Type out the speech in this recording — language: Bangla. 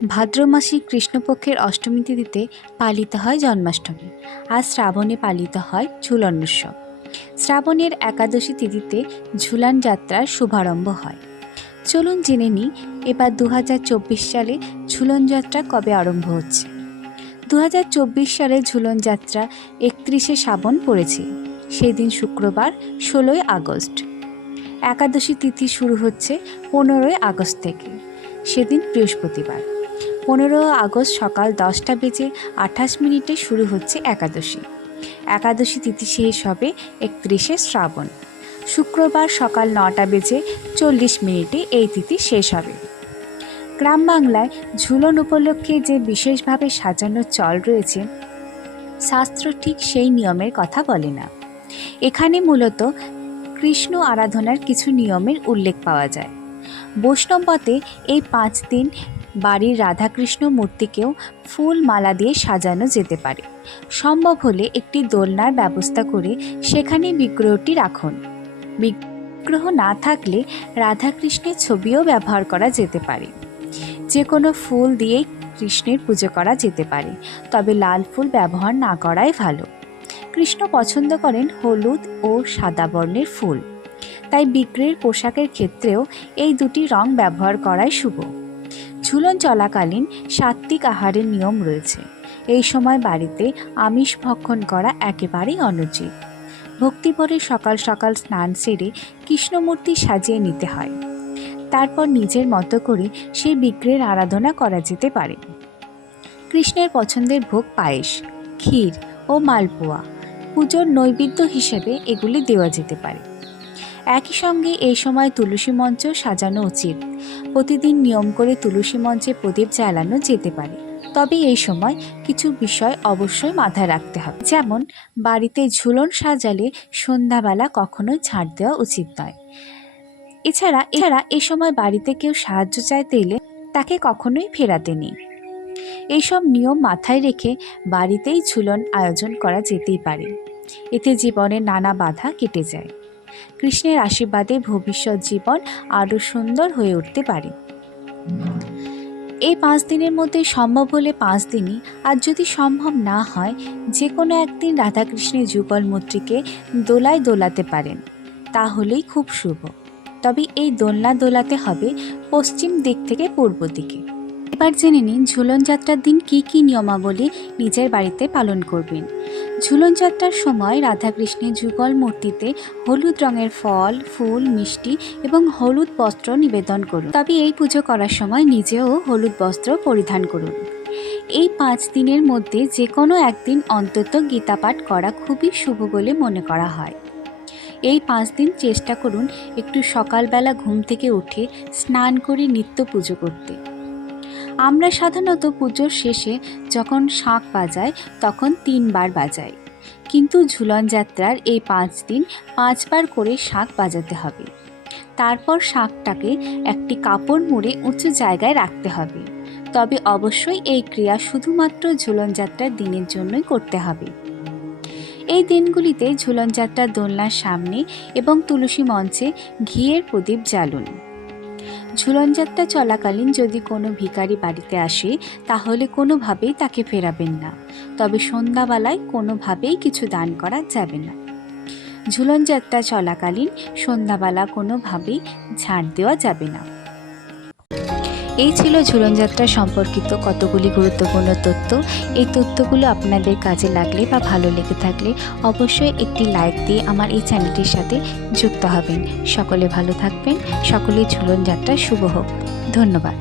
ভাদ্র মাসে কৃষ্ণপক্ষের অষ্টমী তিথিতে পালিত হয় জন্মাষ্টমী, আর শ্রাবণে পালিত হয় ঝুলন উৎসব। শ্রাবণের একাদশী তিথিতে ঝুলান যাত্রার শুভারম্ভ হয়। চলুন জেনে নিই, এবার দু হাজার চব্বিশ সালে ঝুলন যাত্রা কবে আরম্ভ হচ্ছে। দু হাজার চব্বিশ সালে ঝুলন যাত্রা একত্রিশে শ্রাবণ পড়েছে, সেদিন শুক্রবার, ষোলোই আগস্ট। একাদশী তিথি শুরু হচ্ছে পনেরোই আগস্ট থেকে, সেদিন বৃহস্পতিবার। পনেরো আগস্ট সকাল দশটা বেজে আঠাশ মিনিটে শুরু হচ্ছে একাদশী। একাদশী তিথি শেষ হবে একত্রিশে শ্রাবণ। শুক্রবার সকাল নটা বেজে চল্লিশ মিনিটে এই তিথি শেষ হবে। গ্রাম বাংলায় ঝুলন উপলক্ষে যে বিশেষভাবে সাজানো চল রয়েছে, শাস্ত্র ঠিক সেই নিয়মের কথা বলে না। এখানে মূলত কৃষ্ণ আরাধনার কিছু নিয়মের উল্লেখ পাওয়া যায়। বৈষ্ণব মতে এই পাঁচ দিন বাড়ির রাধাকৃষ্ণ মূর্তিকেও ফুল মালা দিয়ে সাজানো যেতে পারে। সম্ভব হলে একটি দোলনার ব্যবস্থা করে সেখানে বিগ্রহটি রাখুন। বিগ্রহ না থাকলে রাধাকৃষ্ণের ছবিও ব্যবহার করা যেতে পারে। যে কোনো ফুল দিয়ে কৃষ্ণের পুজো করা যেতে পারে, তবে লাল ফুল ব্যবহার না করাই ভালো। কৃষ্ণ পছন্দ করেন হলুদ ও সাদা বর্ণের ফুল। তাই বিক্রির পোশাকের ক্ষেত্রেও এই দুটি রং ব্যবহার করাই শুভ। ঝুলন চলাকালীন সাত্ত্বিক আহারের নিয়ম রয়েছে। এই সময় বাড়িতে আমিষ ভক্ষণ করা একেবারেই অনুচিত। ভক্তিভরে সকাল সকাল স্নান সেরে কৃষ্ণমূর্তি সাজিয়ে নিতে হয়। তারপর নিজের মতো করে সেই বিগ্রহের আরাধনা করা যেতে পারে। কৃষ্ণের পছন্দের ভোগ পায়েস, ক্ষীর ও মালপোয়া। পুজোর নৈবেদ্য হিসেবে এগুলি দেওয়া যেতে পারে। একই সঙ্গে এই সময় তুলসী মঞ্চ সাজানো উচিত। প্রতিদিন নিয়ম করে তুলসী মঞ্চে প্রদীপ জ্বালানো যেতে পারে। তবে এই সময় কিছু বিষয় অবশ্যই মাথায় রাখতে হবে। যেমন, বাড়িতে ঝুলন সাজালে সন্ধ্যাবেলা কখনোই ছাড় দেওয়া উচিত নয়। এছাড়া এছাড়া এই সময় বাড়িতে কেউ সাহায্য চাইতে এলে তাকে কখনোই ফেরাতে নেই। এইসব নিয়ম মাথায় রেখে বাড়িতেই ঝুলন আয়োজন করা যেতেই পারে। এতে জীবনে নানা বাধা কেটে যায়। কৃষ্ণের আশীর্বাদে ভবিষ্যৎ জীবন আরও সুন্দর হয়ে উঠতে পারে। এই পাঁচ দিনের মধ্যে সম্ভব হলে পাঁচ দিনই, আর যদি সম্ভব না হয়, যে কোনো একদিন রাধাকৃষ্ণের যুগল মূর্তিকে দোলায় দোলাতে পারেন। তাহলেই খুব শুভ। তবে এই দোলনা দোলাতে হবে পশ্চিম দিক থেকে পূর্ব দিকে। এবার জেনে নিন ঝুলন যাত্রার দিন কী কী নিয়মাবলী নিজের বাড়িতে পালন করবেন। ঝুলন যাত্রার সময় রাধাকৃষ্ণের যুগল মূর্তিতে হলুদ রঙের ফল, ফুল, মিষ্টি এবং হলুদ বস্ত্র নিবেদন করুন। তবে এই পুজো করার সময় নিজেও হলুদ বস্ত্র পরিধান করুন। এই পাঁচ দিনের মধ্যে যে কোনো একদিন অন্তত গীতা পাঠ করা খুবই শুভ বলে মনে করা হয়। এই পাঁচ দিন চেষ্টা করুন একটু সকালবেলা ঘুম থেকে উঠে স্নান করে নিত্য পুজো করতে। আমরা সাধারণত পুজোর শেষে যখন শাঁখ বাজাই, তখন তিনবার বাজাই। কিন্তু ঝুলন যাত্রার এই পাঁচ দিন পাঁচবার করে শাঁখ বাজাতে হবে। তারপর শাঁখটাকে একটি কাপড় মুড়ে উঁচু জায়গায় রাখতে হবে। তবে অবশ্যই এই ক্রিয়া শুধুমাত্র ঝুলন যাত্রার দিনের জন্যই করতে হবে। এই দিনগুলিতে ঝুলন যাত্রার দোলনার সামনে এবং তুলসী মঞ্চে ঘিয়ের প্রদীপ জ্বালুন। ঝুলনযাত্রা চলাকালীন যদি কোনো ভিকারি বাড়িতে আসে, তাহলে কোনোভাবেই তাকে ফেরাবেন না। তবে সন্ধ্যাবেলায় কোনোভাবেই কিছু দান করা যাবে না। ঝুলনযাত্রা চলাকালীন সন্ধ্যাবেলা কোনোভাবেই ঝাড় দেওয়া যাবে না। এই ছিল ঝুলনযাত্রা সম্পর্কিত কতগুলি গুরুত্বপূর্ণ তথ্য। এই তথ্যগুলো আপনাদের কাজে লাগলে বা ভালো লেগে থাকলে অবশ্যই একটি লাইক দিয়ে আমার এই চ্যানেলটির সাথে যুক্ত হবেন। সকলে ভালো থাকবেন। সকলেই ঝুলনযাত্রা শুভ হোক। ধন্যবাদ।